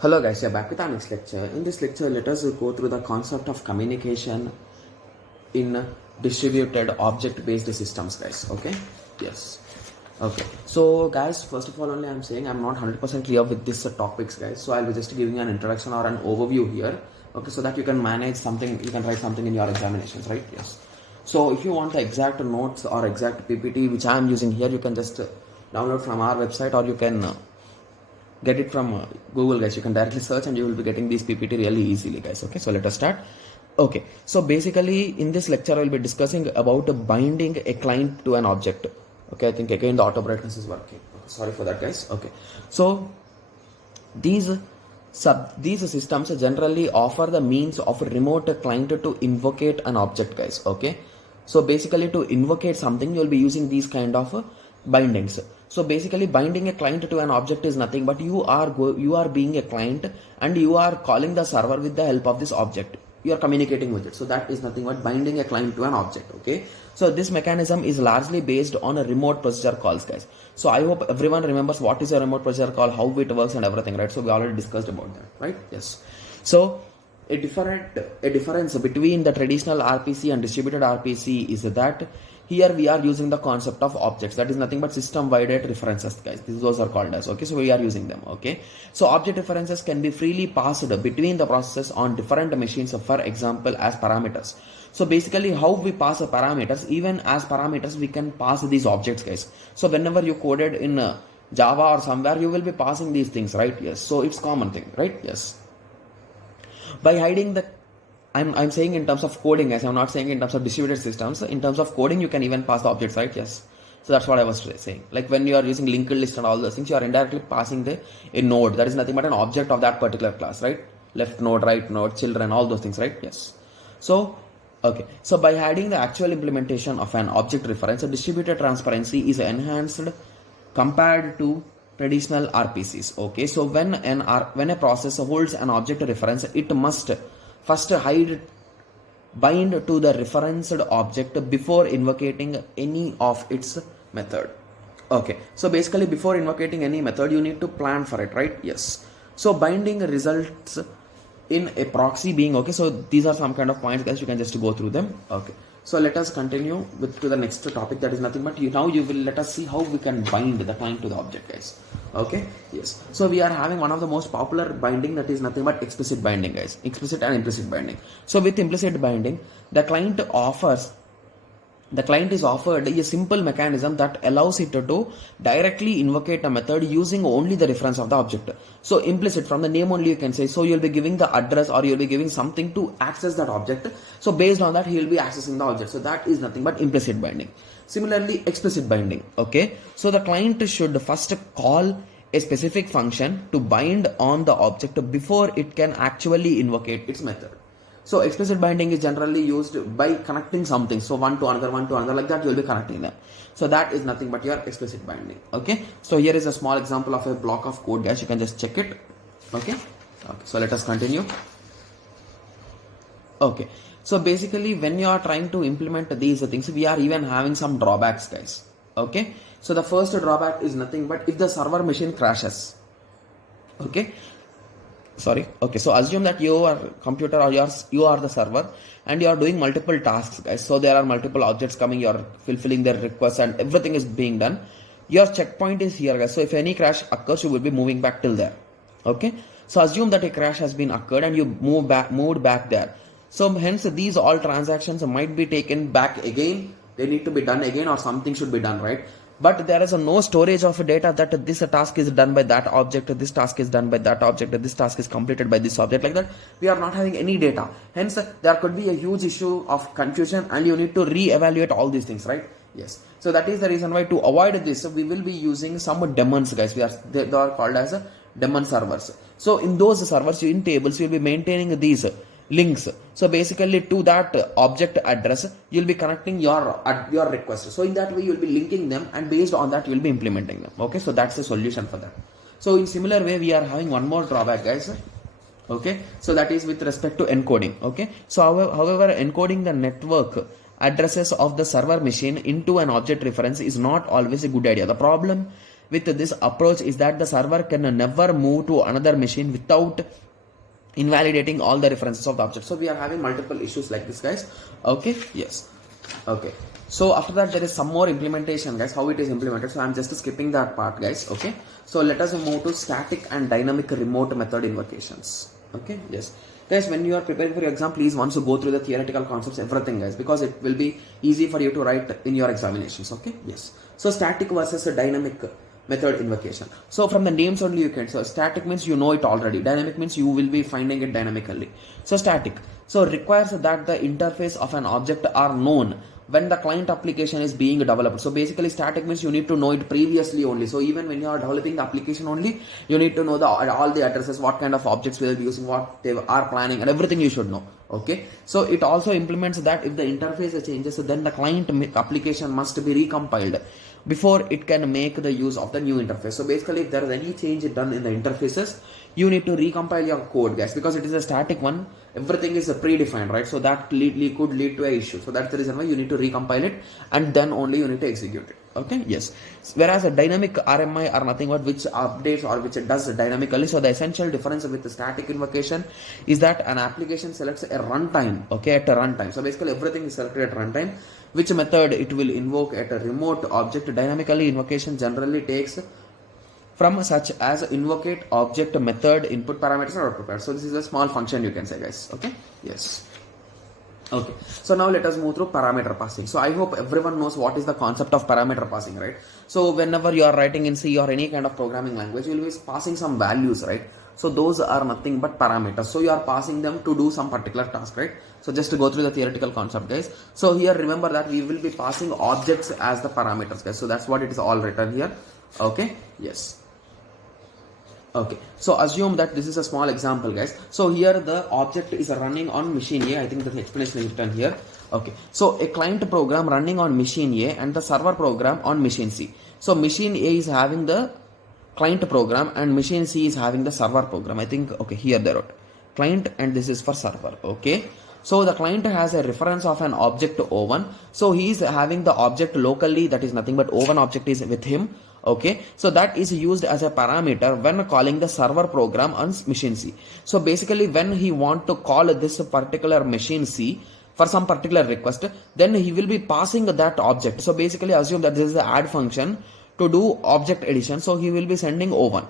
Hello guys, we are back with our next lecture. In this lecture, let us go through the concept of communication in distributed object-based systems, guys. Okay? Yes. Okay. So guys, first of all, only I'm saying I'm not 100% clear with this topics, guys. So I'll be just giving an introduction or an overview here. Okay, so that you can manage something, you can write something in your examinations, right? Yes. So if you want the exact notes or exact PPT which I'm using here, you can just download from our website, or you can get it from Google, guys. You can directly search and you will be getting these PPT really easily, guys. Okay, so let us start. Okay, so basically in this lecture I will be discussing about binding a client to an object. Okay, I think again the auto brightness is working. Okay, sorry for that, guys. Okay, so these systems generally offer the means of a remote client to invocate an object, guys. Okay, so basically to invocate something you will be using these kind of bindings. So basically binding a client to an object is nothing but you are being a client and you are calling the server with the help of this object. You are communicating with it. So that is nothing but binding a client to an object. Okay, so this mechanism is largely based on a remote procedure calls, guys. So I hope everyone remembers what is a remote procedure call, how it works and everything, right? So we already discussed about that, right? Yes. So a difference between the traditional RPC and distributed RPC is that here we are using the concept of objects. That is nothing but system wide references, guys. Those are called as. Okay, so we are using them. Okay, so object references can be freely passed between the processes on different machines, for example as parameters. So basically how we pass parameters, even as parameters we can pass these objects, guys. So whenever you coded in Java or somewhere, you will be passing these things, right? Yes, so it's common thing, right? Yes. By hiding the I'm saying in terms of coding, guys. I'm not saying in terms of distributed systems. In terms of coding, you can even pass the objects, right? Yes. So that's what I was saying. Like when you are using linked list and all those things, you are indirectly passing a node. That is nothing but an object of that particular class, right? Left node, right node, children, all those things, right? Yes. So, okay. So by hiding the actual implementation of an object reference, a distributed transparency is enhanced compared to traditional RPCs. Okay. So when a process holds an object reference, it must first bind to the referenced object before invocating any of its method. Okay, so basically before invocating any method you need to plan for it, right? Yes. So binding results in a proxy being. Okay, so these are some kind of points, guys. You can just go through them. Okay, so let us continue to the next topic. That is nothing but you will let us see how we can bind the client to the object, guys. Okay, yes. So we are having one of the most popular binding, that is nothing but explicit binding, guys. Explicit and implicit binding. So with implicit binding, the client is offered a simple mechanism that allows it to directly invocate a method using only the reference of the object. So implicit, from the name only you can say. So you'll be giving the address or you'll be giving something to access that object. So based on that, he will be accessing the object. So that is nothing but implicit binding. Similarly, explicit binding. Okay, so the client should first call a specific function to bind on the object before it can actually invocate its method. So explicit binding is generally used by connecting something. So one to another, like that you will be connecting them. So that is nothing but your explicit binding. Okay, so here is a small example of a block of code, guys. You can just check it. Okay, so let us continue. Okay, so basically when you are trying to implement these things, we are even having some drawbacks, guys. Okay, so the first drawback is nothing but if the server machine crashes. Okay, so assume that your computer or you are the server and you are doing multiple tasks, guys. So there are multiple objects coming, you are fulfilling their requests and everything is being done. Your checkpoint is here, guys. So if any crash occurs, you will be moving back till there. Okay, so assume that a crash has been occurred and you moved back there. So hence these all transactions might be taken back again. They need to be done again, or something should be done, right? But there is no storage of data that this task is done by that object, this task is done by that object, this task is completed by this object, like that. We are not having any data. Hence there could be a huge issue of confusion and you need to re-evaluate all these things, right? Yes. So that is the reason why, to avoid this, we will be using some daemons, guys. They are called as daemon servers. So in those servers, in tables, you will be maintaining these links. So basically to that object address, you'll be connecting your request. So in that way, you'll be linking them, and based on that, you'll be implementing them. Okay, so that's the solution for that. So in similar way, we are having one more drawback, guys. Okay, so that is with respect to encoding. Okay, so however, encoding the network addresses of the server machine into an object reference is not always a good idea. The problem with this approach is that the server can never move to another machine without invalidating all the references of the object. So we are having multiple issues like this, guys. Okay, yes. Okay, so after that there is some more implementation, guys, how it is implemented. So I'm just skipping that part, guys. Okay, so let us move to static and dynamic remote method invocations. Okay, yes, guys, when you are preparing for your exam, please once you go through the theoretical concepts, everything, guys, because it will be easy for you to write in your examinations. Okay, yes. So static versus a dynamic method invocation. So from the names only you can. So static means you know it already. Dynamic means you will be finding it dynamically. So static. So requires that the interface of an object are known when the client application is being developed. So basically static means you need to know it previously only. So even when you are developing the application only, you need to know all the addresses, what kind of objects we will be using, what they are planning, and everything you should know. Okay, so it also implements that if the interface changes, then the client application must be recompiled before it can make the use of the new interface. So basically if there is any change done in the interfaces, you need to recompile your code, guys, because it is a static one, everything is predefined, right? So that could lead to an issue. So that's the reason why you need to recompile it and then only you need to execute it. Okay, yes. Whereas a dynamic RMI are nothing but which updates or which it does dynamically. So the essential difference with the static invocation is that an application selects a runtime, okay, at a runtime. So basically everything is selected at runtime, which method it will invoke at a remote object. Dynamically invocation generally takes from such as invocate object method input parameters or output parameters. So this is a small function you can say, guys. Okay, yes. Okay, so now let us move through parameter passing. So I hope everyone knows what is the concept of parameter passing, right? So whenever you are writing in C or any kind of programming language, you will be passing some values, right? So those are nothing but parameters. So you are passing them to do some particular task, right? So just to go through the theoretical concept, guys. So here remember that we will be passing objects as the parameters, guys. So that's what it is all written here. Okay, yes. Okay, so assume that this is a small example, guys. So here the object is running on machine A. I think the explanation is written here. Okay, so a client program running on machine A and the server program on machine C. So machine A is having the client program and machine C is having the server program. I think, okay, here they wrote client and this is for server. Okay, so the client has a reference of an object O1. So he is having the object locally, that is nothing but O1 object is with him. Okay, so that is used as a parameter when calling the server program on machine C. So basically when he want to call this particular machine C for some particular request, then he will be passing that object. So basically assume that this is the add function to do object addition. So he will be sending O1.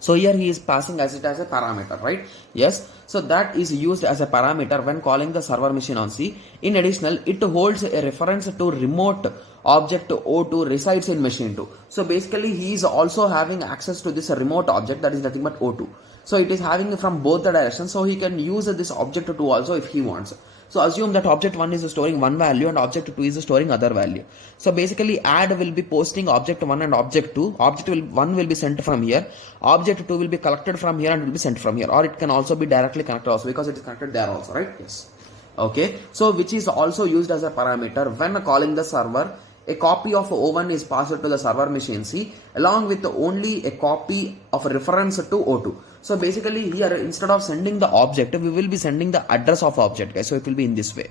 So here he is passing as it as a parameter, right? Yes. So that is used as a parameter when calling the server machine on C. In addition, it holds a reference to remote object O2 resides in machine 2. So basically he is also having access to this remote object that is nothing but O2. So it is having from both the directions. So he can use this object 2 also if he wants. So assume that object 1 is storing one value and object 2 is storing other value. So basically add will be posting object 1 and object 2. Object 1 will be sent from here. Object 2 will be collected from here and will be sent from here. Or it can also be directly connected also because it is connected there also, right? Yes. Okay. So which is also used as a parameter when calling the server. A copy of O1 is passed to the server machine C along with only a copy of a reference to O2. So basically here instead of sending the object, we will be sending the address of object, guys. So it will be in this way,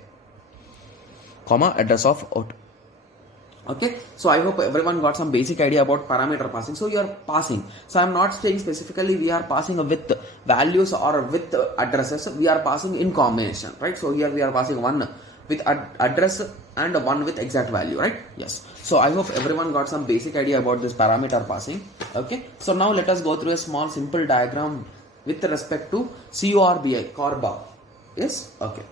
comma address of O2. Okay, so I hope everyone got some basic idea about parameter passing. So you are passing. So I am not saying specifically we are passing with values or with addresses. We are passing in combination, right? So here we are passing one with address and one with exact value, right? Yes. So I hope everyone got some basic idea about this parameter passing. Okay. So now let us go through a small simple diagram with respect to CORBI, CORBA. Yes. Okay.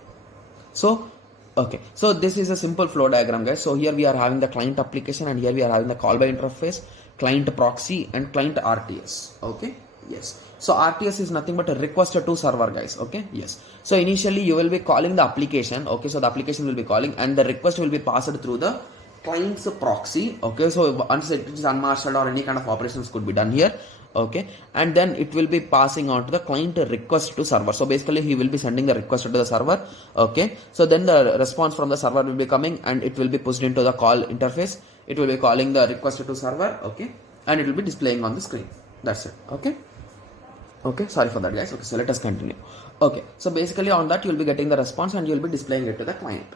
So this is a simple flow diagram, guys. So here we are having the client application and here we are having the call by interface, client proxy and client RTS. Okay. Yes. So RTS is nothing but a request to server, guys. Okay. Yes. So initially you will be calling the application. Okay. So the application will be calling and the request will be passed through the client's proxy. Okay. So once it is unmasked or any kind of operations could be done here. Okay. And then it will be passing on to the client request to server. So basically he will be sending the request to the server. Okay. So then the response from the server will be coming and it will be pushed into the call interface. It will be calling the request to server. Okay. And it will be displaying on the screen. That's it. Okay. Okay, sorry for that, guys. Okay, so let us continue. Okay, so basically on that you will be getting the response and you will be displaying it to the client.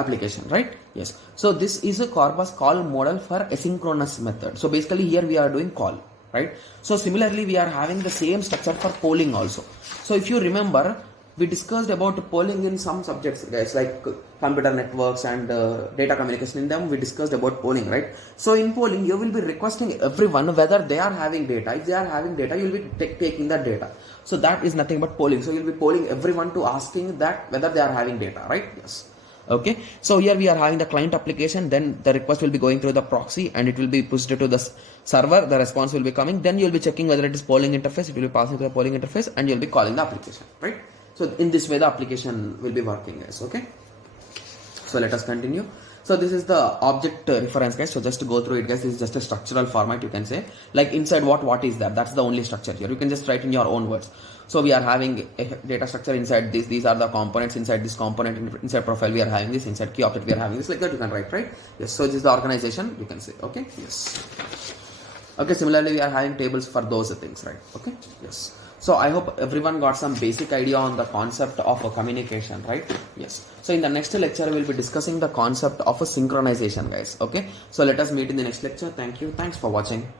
application, right? Yes. So this is a corpus call model for asynchronous method. So basically here we are doing call, right? So similarly we are having the same structure for polling also. So if you remember, we discussed about polling in some subjects, guys, like computer networks and data communication. In them we discussed about polling, right? So in polling you will be requesting everyone whether they are having data. If they are having data, you will be taking that data. So that is nothing but polling. So you will be polling everyone to asking that whether they are having data, right? Yes. Okay, so here we are having the client application, then the request will be going through the proxy and it will be pushed to the server, the response will be coming, then you will be checking whether it is polling interface, it will be passing to the polling interface and you will be calling the application, right? So in this way the application will be working, guys. Okay, so let us continue. So this is the object reference, guys. So just to go through it, guys, this is just a structural format, you can say. Like inside what is that? That's the only structure here. You can just write in your own words. So we are having a data structure inside this. These are the components inside this component. Inside profile we are having this. Inside key object we are having this. Like that you can write, right? Yes. So this is the organization, you can say. Okay. Yes. Okay. Similarly, we are having tables for those things, right? Okay. Yes. So I hope everyone got some basic idea on the concept of a communication, right? Yes. So in the next lecture, we will be discussing the concept of a synchronization, guys. Okay. So let us meet in the next lecture. Thank you. Thanks for watching.